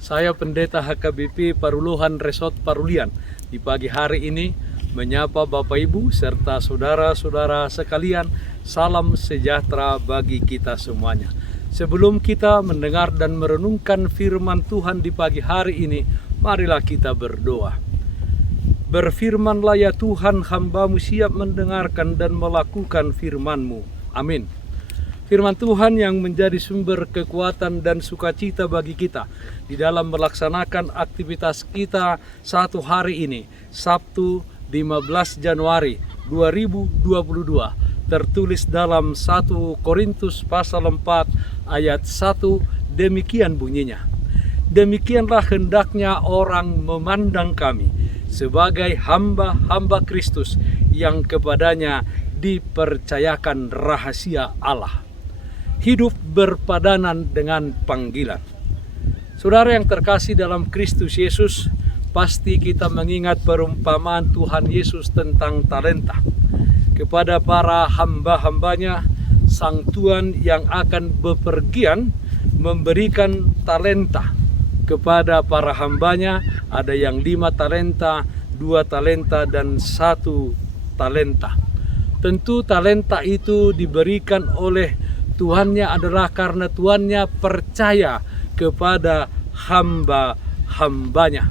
Saya Pendeta HKBP Paruluhan Resort Parulian di pagi hari ini menyapa Bapak Ibu serta saudara-saudara sekalian, salam sejahtera bagi kita semuanya. Sebelum kita mendengar dan merenungkan firman Tuhan di pagi hari ini, marilah kita berdoa. Berfirmanlah ya Tuhan, hamba-Mu siap mendengarkan dan melakukan firman-Mu. Amin. Firman Tuhan yang menjadi sumber kekuatan dan sukacita bagi kita di dalam melaksanakan aktivitas kita satu hari ini, Sabtu 15 Januari 2022, tertulis dalam 1 Korintus pasal 4 ayat 1, demikian bunyinya. Demikianlah hendaknya orang memandang kami sebagai hamba-hamba Kristus yang kepadanya dipercayakan rahasia Allah. Hidup berpadanan dengan panggilan. Saudara yang terkasih dalam Kristus Yesus, pasti kita mengingat perumpamaan Tuhan Yesus tentang talenta. Kepada para hamba-hambanya, Sang Tuhan yang akan bepergian memberikan talenta. Kepada para hambanya ada yang 5 talenta, 2 talenta, dan 1 talenta. Tentu talenta itu diberikan oleh Tuhannya adalah karena Tuhannya percaya kepada hamba-hambanya.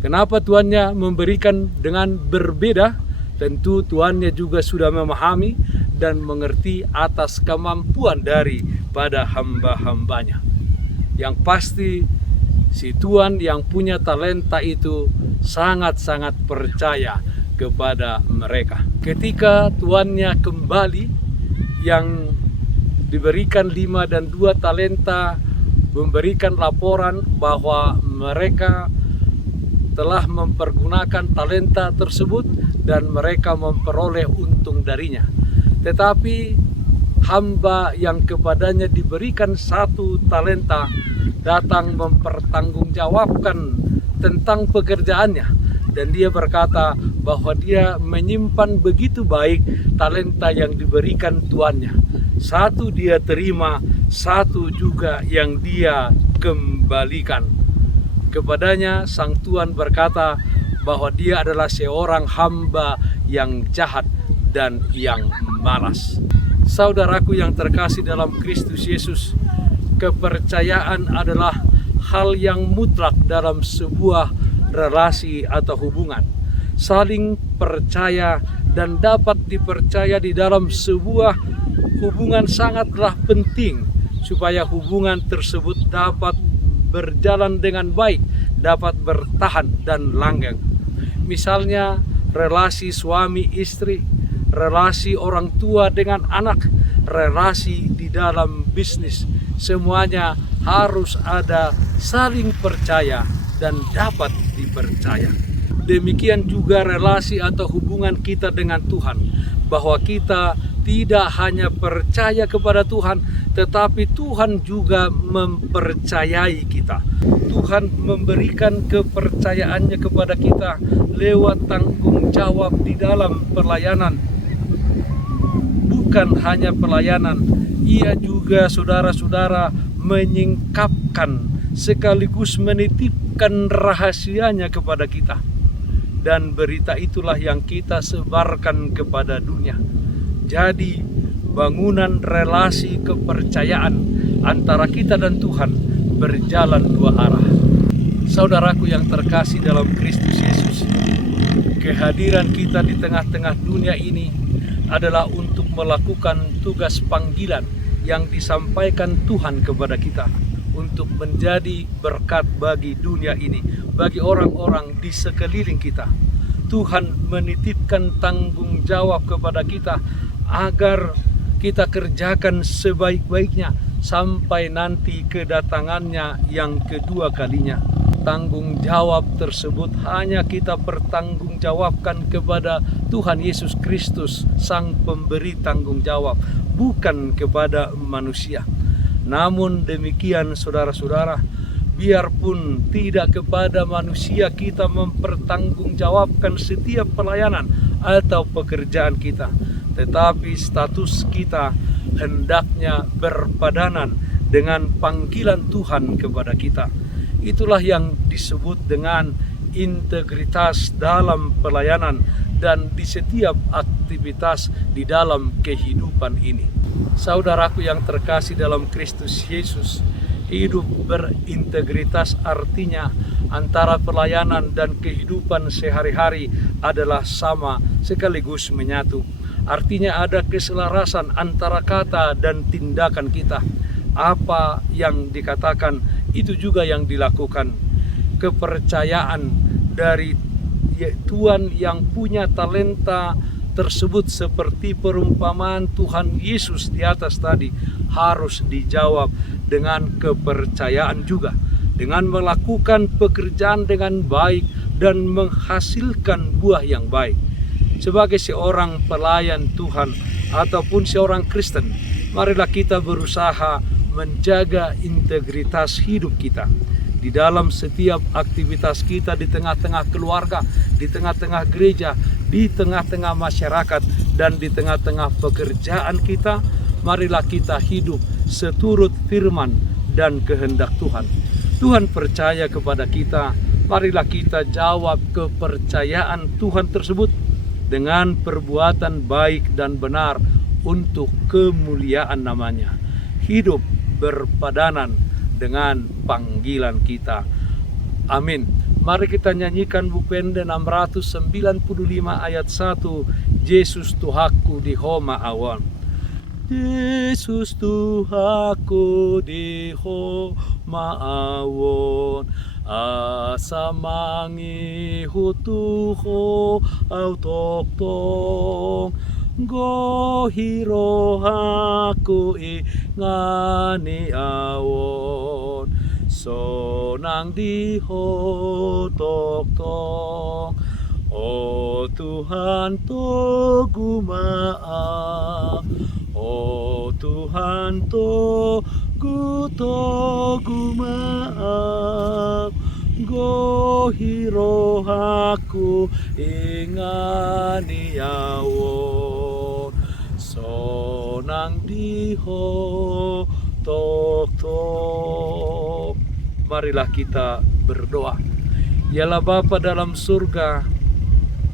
Kenapa Tuhannya memberikan dengan berbeda? Tentu Tuhannya juga sudah memahami dan mengerti atas kemampuan daripada hamba-hambanya. Yang pasti si Tuhan yang punya talenta itu sangat-sangat percaya kepada mereka. Ketika Tuhannya kembali, yang diberikan 5 dan 2 talenta memberikan laporan bahwa mereka telah mempergunakan talenta tersebut dan mereka memperoleh untung darinya. Tetapi hamba yang kepadanya diberikan 1 talenta datang mempertanggungjawabkan tentang pekerjaannya, dan dia berkata bahwa dia menyimpan begitu baik talenta yang diberikan tuannya. 1 dia terima, 1 juga yang dia kembalikan. Kepadanya Sang Tuhan berkata bahwa dia adalah seorang hamba yang jahat dan yang malas. Saudaraku yang terkasih dalam Kristus Yesus, kepercayaan adalah hal yang mutlak dalam sebuah relasi atau hubungan. Saling percaya dan dapat dipercaya di dalam sebuah hubungan sangatlah penting supaya hubungan tersebut dapat berjalan dengan baik, dapat bertahan dan langgeng. Misalnya relasi suami istri, relasi orang tua dengan anak, relasi di dalam bisnis, semuanya harus ada saling percaya dan dapat dipercaya. Demikian juga relasi atau hubungan kita dengan Tuhan, bahwa kita tidak hanya percaya kepada Tuhan, tetapi Tuhan juga mempercayai kita. Tuhan memberikan kepercayaannya kepada kita lewat tanggung jawab di dalam pelayanan. Bukan hanya pelayanan, ia juga saudara-saudara menyingkapkan sekaligus menitipkan rahasianya kepada kita. Dan berita itulah yang kita sebarkan kepada dunia. Jadi bangunan relasi kepercayaan antara kita dan Tuhan berjalan 2 arah. Saudaraku yang terkasih dalam Kristus Yesus, kehadiran kita di tengah-tengah dunia ini adalah untuk melakukan tugas panggilan yang disampaikan Tuhan kepada kita, untuk menjadi berkat bagi dunia ini, bagi orang-orang di sekeliling kita. Tuhan menitipkan tanggung jawab kepada kita agar kita kerjakan sebaik-baiknya sampai nanti kedatangannya yang kedua kalinya. Tanggung jawab tersebut hanya kita pertanggungjawabkan kepada Tuhan Yesus Kristus, Sang Pemberi tanggung jawab, bukan kepada manusia. Namun demikian saudara-saudara, biarpun tidak kepada manusia kita mempertanggungjawabkan setiap pelayanan atau pekerjaan kita, tetapi status kita hendaknya berpadanan dengan panggilan Tuhan kepada kita. Itulah yang disebut dengan integritas dalam pelayanan dan di setiap aktivitas di dalam kehidupan ini. Saudaraku yang terkasih dalam Kristus Yesus, hidup berintegritas artinya antara pelayanan dan kehidupan sehari-hari adalah sama sekaligus menyatu. Artinya ada keselarasan antara kata dan tindakan kita. Apa yang dikatakan itu juga yang dilakukan. Kepercayaan dari Tuhan yang punya talenta tersebut seperti perumpamaan Tuhan Yesus di atas tadi harus dijawab dengan kepercayaan juga, dengan melakukan pekerjaan dengan baik dan menghasilkan buah yang baik. Sebagai seorang pelayan Tuhan ataupun seorang Kristen, marilah kita berusaha menjaga integritas hidup kita di dalam setiap aktivitas kita, di tengah-tengah keluarga, di tengah-tengah gereja, di tengah-tengah masyarakat, dan di tengah-tengah pekerjaan kita. Marilah kita hidup seturut firman dan kehendak Tuhan. Tuhan percaya kepada kita, marilah kita jawab kepercayaan Tuhan tersebut dengan perbuatan baik dan benar untuk kemuliaan namanya. Hidup berpadanan dengan panggilan kita. Amin. Mari kita nyanyikan Bupende 695 ayat 1. Yesus Tuhaku di homa awon. Yesus Tuhaku di homa awon. Asa mangi hutuho au toktong. Gohiro haku ingani awon, sonang dihotok tong. Oh Tuhan togu maaf, oh Tuhan togu maaf. Gohiro haku ingani awon, sonang diho tok. Marilah kita berdoa. Yalah Bapa dalam surga,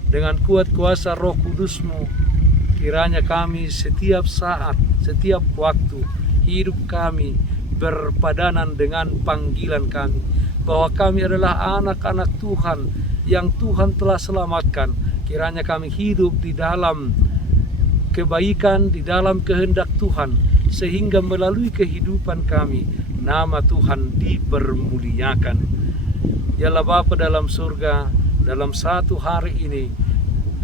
dengan kuat kuasa Roh Kudus-Mu, kiranya kami setiap saat, setiap waktu hidup kami berpadanan dengan panggilan kami, bahwa kami adalah anak-anak Tuhan yang Tuhan telah selamatkan. Kiranya kami hidup di dalam kebaikan, di dalam kehendak Tuhan, sehingga melalui kehidupan kami nama Tuhan dipermuliakan. Yalah Bapa dalam surga, dalam satu hari ini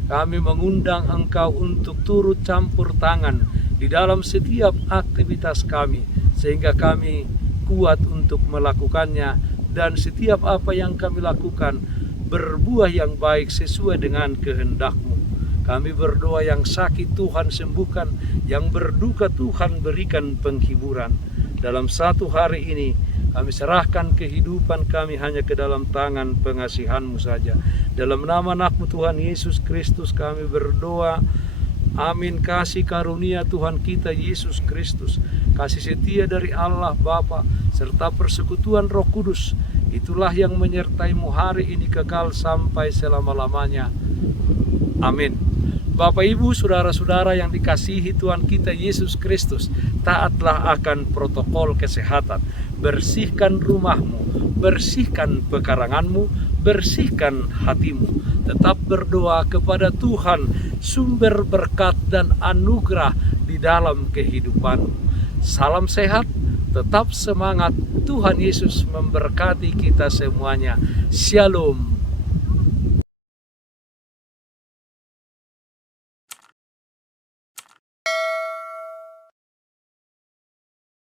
kami mengundang Engkau untuk turut campur tangan di dalam setiap aktivitas kami, sehingga kami kuat untuk melakukannya, dan setiap apa yang kami lakukan berbuah yang baik sesuai dengan kehendak-Mu. Kami berdoa, yang sakit Tuhan sembuhkan, yang berduka Tuhan berikan penghiburan. Dalam satu hari ini kami serahkan kehidupan kami hanya ke dalam tangan pengasihan-Mu saja. Dalam nama anak-Mu Tuhan Yesus Kristus kami berdoa. Amin. Kasih karunia Tuhan kita Yesus Kristus, kasih setia dari Allah Bapa, serta persekutuan Roh Kudus, itulah yang menyertai-Mu hari ini kekal sampai selama-lamanya. Amin. Bapak Ibu, saudara-saudara yang dikasihi Tuhan kita Yesus Kristus, taatlah akan protokol kesehatan. Bersihkan rumahmu, bersihkan pekaranganmu, bersihkan hatimu. Tetap berdoa kepada Tuhan, sumber berkat dan anugerah di dalam kehidupanmu. Salam sehat, tetap semangat. Tuhan Yesus memberkati kita semuanya. Shalom.